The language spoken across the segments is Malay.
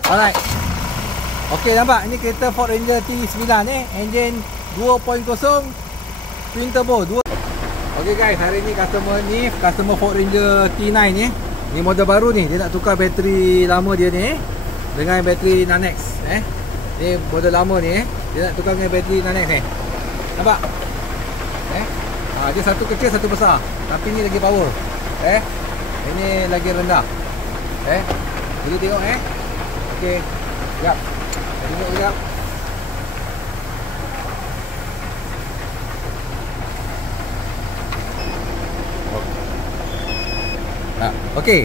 Alright. Okey, nampak ni kereta Ford Ranger T9 engine 2.0 twin turbo. Okey guys, hari ni customer Ford Ranger T9 ni. Ni model baru ni, dia nak tukar bateri lama dia ni dengan bateri Nanex Ni model lama ni dia nak tukar dengan bateri Nanex ni. Nampak? Dia satu kecil satu besar, tapi ni lagi power. Ini lagi rendah. Jadi tengok okey. Sekejap. Tengok sekejap. Okey.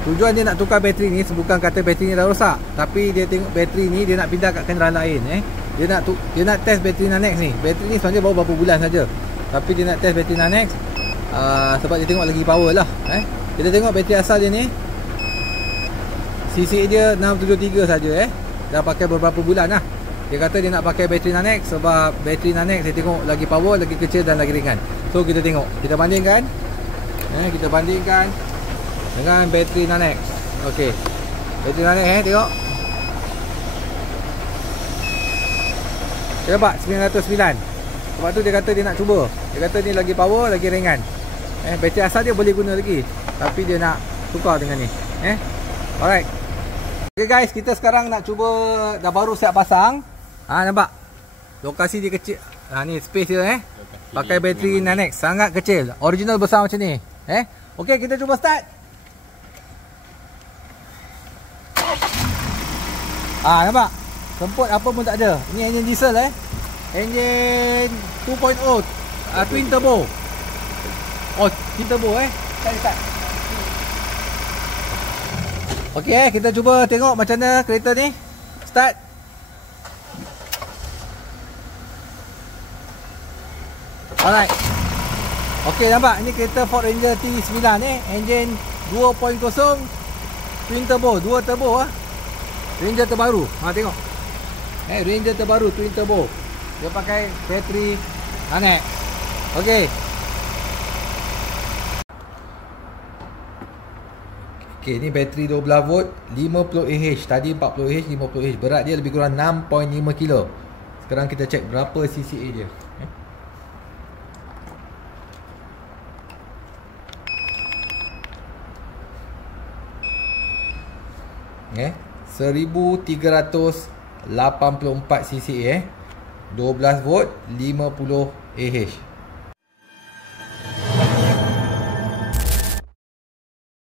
Tujuan dia nak tukar bateri ni bukan kata bateri ni dah rosak, tapi dia tengok bateri ni dia nak pindah kat kenderaan lain. Dia nak test bateri Nanex ni. Bateri ni sebenarnya baru berapa bulan saja, tapi dia nak test bateri Nanex sebab dia tengok lagi power lah. Kita tengok bateri asal dia ni, CC dia 673 saja. Dah pakai beberapa bulan lah. Dia kata dia nak pakai bateri Nanex sebab bateri Nanex dia tengok lagi power, lagi kecil dan lagi ringan. So kita tengok, kita bandingkan. Kita bandingkan dengan bateri Nanex. Okey. Bateri Nanex tengok. Dia dapat 909. Sebab tu dia kata dia nak cuba. Dia kata ni lagi power, lagi ringan. Bateri asal dia boleh guna lagi, tapi dia nak tukar dengan ni. Alright. Okay guys, kita sekarang nak cuba, dah baru siap pasang. Nampak? Lokasi dia kecil. Ni space dia pakai bateri Nanex, sangat kecil. Original besar macam ni. Okey, kita cuba start. Nampak? Semput apa pun tak ada. Ini engine diesel engine 2.0 twin turbo. Twin turbo start. Okey, kita cuba tengok macam mana kereta ni start. Alright. Okey, nampak ni kereta Ford Ranger T9 engine 2.0 twin turbo, 2 turbo Ranger terbaru. Tengok. Ranger terbaru twin turbo. Dia pakai bateri Nanex. Okey. Okey, ni bateri 12 volt 50 Ah. Tadi 40 Ah, 50 Ah. Berat dia lebih kurang 6.5 kilo. Sekarang kita cek berapa CCA dia. 1384 cc 12 volt 50 Ah.